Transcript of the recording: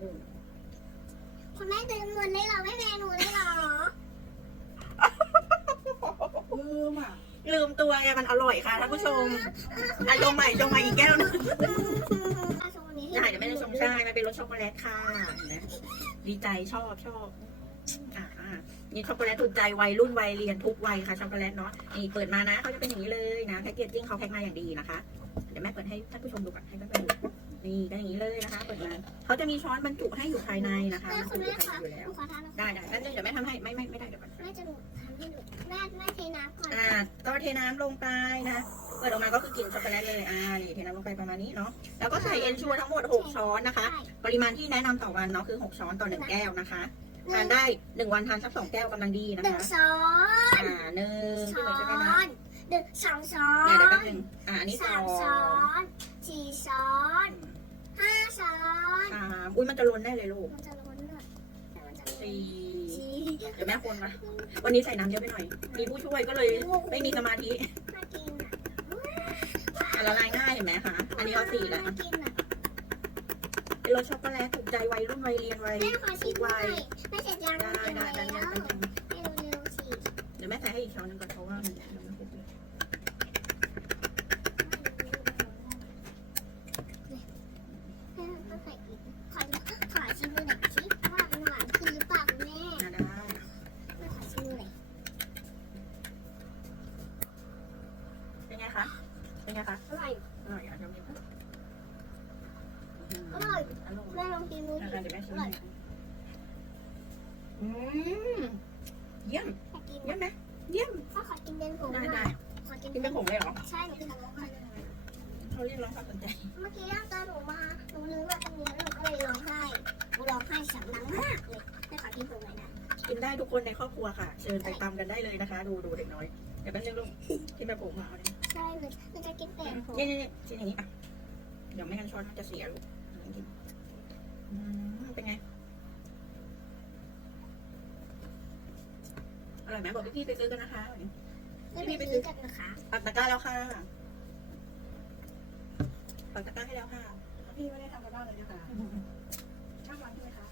อืมคุณแม่เดินหมดเลยเหรอไม่แม่หนูเลยเหรอลืมอะลืมตัวไงมันอร่อยค่ะท่านผู้ชมอะชงใหม่ชงใหม่อีกแก้วหนึงเอาชมนี้ใช่เดี๋ยวแม่จะชงใช่มันเป็นรสช็อกโกแลตค่ะเห็นไหมดีใจชอบชอบอ่าอ่านี่ช็อกโกแลตถูกใจวัยรุ่นวัยเรียนทุกวัยค่ะช็อกโกแลตเนาะนี่เปิดมานะเขาจะเป็นอย่างนี้เลยนะแพ็กเกจจิ้งเขาแพ็คมาอย่างดีนะคะ เดี๋ยวแม่เปิดให้ท่านผู้ชมดูก่อนให้เพื่อนๆดู นี่ก็อย่างนี้เลยนะคะ เปิดมาเขาจะมีช้อนบรรจุให้อยู่ภายในนะคะแม่มันคุณอแม่ยู่ภายในคะอยู่แล้วหนูขอทานหน่อยได้ได้แป๊บนึงเดี๋ยวแม่ทำให้ไม่ไม่ไม่ได้เดี๋ยวก่อนแม่จะหนูทำให้หนูแม่แม่เทน้ำก่อนอ่าก็เทน้ำลงไปนะเปิดออกมาก็คือกินช็อกโกแลตเลย อ่า นี่เทน้ำลงไปประมาณนี้เนาะ แล้วก็ใส่เอนชัวทั้งหมด 6 ช้อนนะคะใช่ปริมาณที่แนะนำต่อวันเนาะคือ 6 ช้อนต่อ 1 แก้วนะคะ ทานได้ 1 วันทานสัก2แก้วกำลังดีนะหนึ่งคะช้อน อ่าหนึ่งช้พี่อเหมือนใช่ไหมนะนหนึ่งสองช้อเนี่ยเดี๋ยวแป๊นบนึงอ่าอันนี้สสาอมงช้อนสี่ช้อนห้า ช้อนสามอุ้ยมันจะล้นได้เลยลูกมันจะล้นด้วยแต่มันจะล้นสี่สี่เดี๋ยวแม่คนมาวันนี้ใส่น้ำเยอะไปหน่อย มีผู้ช่วยก็เลยไม่มีสมาธิน่ากินอะอะละลายง่ายเห็นไหมคะ อันนี้ก็สี่แล้วน่ากินอะเป็นรสช็อกโกแลตถูกใจวัยรุ่นวัยเรียนวัยแม่ขอชิมหน่อยแม่เสร็จยังได้กินได้แล้วได้ให้ได้ได้เร็วๆสิเดี๋ยวแม่ใส่ให้อีกช้อนหนึงก่อนเพราะว่ามันมันไม่ครบเลย แม่ต้องใส่อีกขอขอชิมดูหน่อยสิว่ามันหวานขึ้นหรือเปล่าคุณแม่ อะได้ แม่ขอชิมดูหน่อย เป็นไงคะ เป็นไงคะอร่อยอร่อยอะเดี๋ยวมีอร่อยอร่อยแม่ลองกินดูอะสิเดี๋ยวแม่ชิอร่อยอืมเยี่ยมเยี่ยมไหมเยี่ยมถ้าขอกินเป็นผงได้ได้ขอกินกินเป็นผงเลยเหรอใช่หนูกินกับนกเลยเขาเรียกร้องความสนใจ เมื่อกี้ย่างตาหนูมาหนูลืมว่าตรงนี้หนูก็เลยร้องไห้หนูร้องไห้เสียงดังมากเลยแม่ขอกินผงหน่อยนะกินได้ทุกคนในครอบครัวค่ะ เชิญไปตำกันได้เลยนะคะ ดูดูเด็กน้อยเดี๋ยวแป๊บนึงลูกที่แม่ปลูกมาเอาเนี่ย ช่มันมันจะกินแตกผมนี่นี่นี่อย่างนี้อะเดี๋ยวไม่งั้นช้อนจะเสียลูกเป็นไง อร่อยไหมบอกพี่ๆไปซื้อกันนะคะพี่ๆไปซื้อกันนะคะปักตะกร้าแล้วค่ะปักตะกร้าให้แล้วค่ะ พี่ไม่ได้ทำกระด้าเลยนะคะชอบร้านใช่ไหมคะ